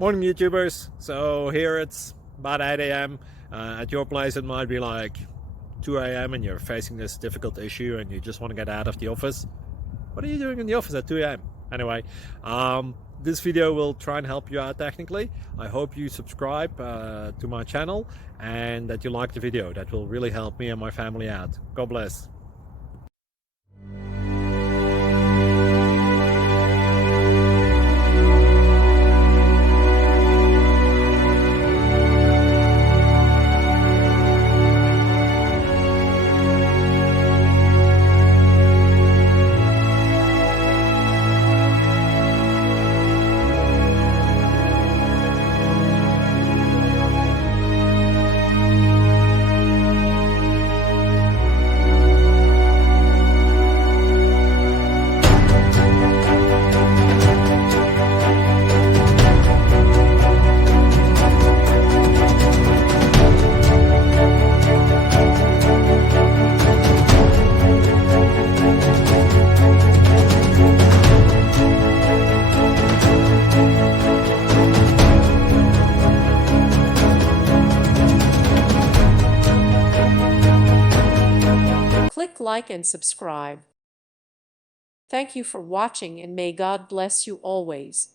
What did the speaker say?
Morning YouTubers. So here it's about 8 a.m. At your place it might be like 2 a.m. and you're facing this difficult issue and you just want to get out of the office. What are you doing in the office at 2 a.m.? Anyway, this video will try and help you out technically. I hope you subscribe to my channel and that you like the video. That will really help me and my family out. God bless. Click like and subscribe. Thank you for watching and may God bless you always.